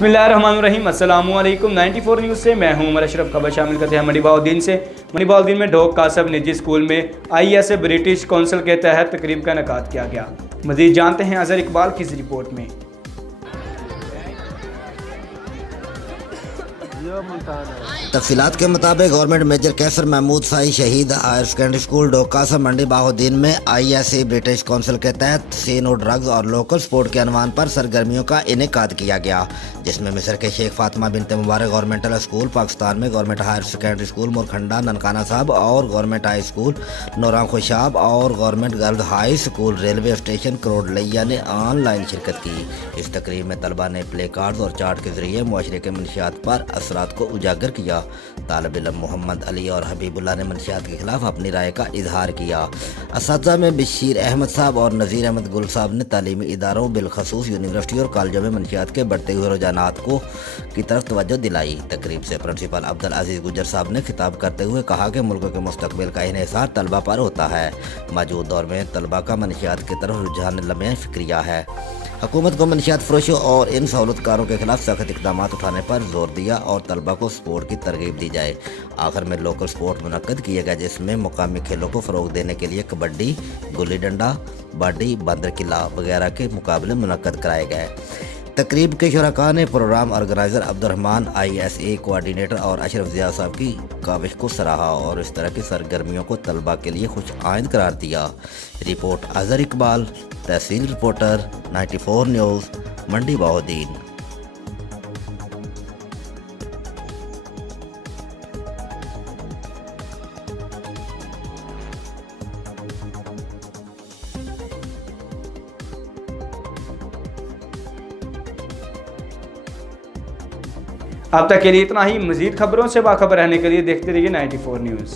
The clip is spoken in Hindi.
बिस्मिल्लाहिर्रहमानिर्रहीम। अस्सलामुअलैकुम। 94 न्यूज़ से मैं हूं उमर अशरफ। खबर शामिल करते हैं मंडी बहाउद्दीन से। मंडी बहाउद्दीन में ढोक कासब निजी स्कूल में IS ब्रिटिश काउंसिल के तहत तकरीब का इनेकाद किया गया। मज़ीद जानते हैं अजहर इकबाल की इस रिपोर्ट में। तफसीलात के मुताबिक गवर्नमेंट मेजर कैसर महमूद शाही शहीद हायर सेकेंडरी स्कूल ढोक कासब मंडी बहाउद्दीन में ISA ब्रिटिश काउंसिल के तहत से नो ड्रग्स और लोकल स्पोर्ट के अनवान पर सरगर्मियों का इनेकाद किया गया, जिसमें मिस्र के Sheikh Fatima Binte Mubarak governmental school Pakistan में government higher secondary school Morkhanda Nankana Sahib और government high school Nauran Khushab और government girls high school railway station Karor Layyah ने ऑनलाइन शिरकत की। इस तकरीब में तलबा ने प्ले कार्ड्स और चार्ट के जरिए मुआशरे के मंशियात पर असरात को उजागर किया। तालिब इल्म मोहम्मद अली और हबीबुल्लाह ने मंशियात के खिलाफ अपनी राय का इजहार किया। असातिज़ा में बशीर अहमद साहब और नज़ीर अहमद गुल साहब ने तालीमी इदारों बिलखसूस यूनिवर्सिटी और कॉलेजों में मंशियात के बढ़ते हुए रुझानात को की तरफ तवज्जो दिलाई। तकरीब से प्रिंसिपल अब्दुल अजीज़ गुजर साहब ने खिताब करते हुए कहा कि मुल्क के मुस्तकबिल का इन्हिसार तलबा पर होता है। मौजूद दौर में तलबा का मंशियात की तरफ रुझान लम्हे फिक्रिया है। हुकूमत को मंशियात फरोशों और इन सहूलतकारों के खिलाफ सख्त इकदाम उठाने पर जोर दिया और तलबा को स्पोर्ट की तरगीब दी जाए। आखिर में लोकल स्पोर्ट मुनक्कद किया गया, जिसमें मुकामी खेलों को फ़रोग देने के लिए कबड्डी, गुल्ली डंडा, बाडी, बंदर किला वगैरह के मुकाबले मुनक्कद कराए गए। तकरीब के शुरका ने programme organiser Abdurrahman, ISA coordinator और अशरफ ज़िया साहब की काविश को सराहा और इस तरह की सरगर्मियों को तलबा के लिए खुश आइंद करार दिया। रिपोर्ट अजहर इकबाल, तहसील रिपोर्टर, 94 न्यूज़, मंडी बहाउद्दीन। अब तक के लिए इतना ही। मज़ीद खबरों से बाखबर रहने के लिए देखते रहिए 94 न्यूज़।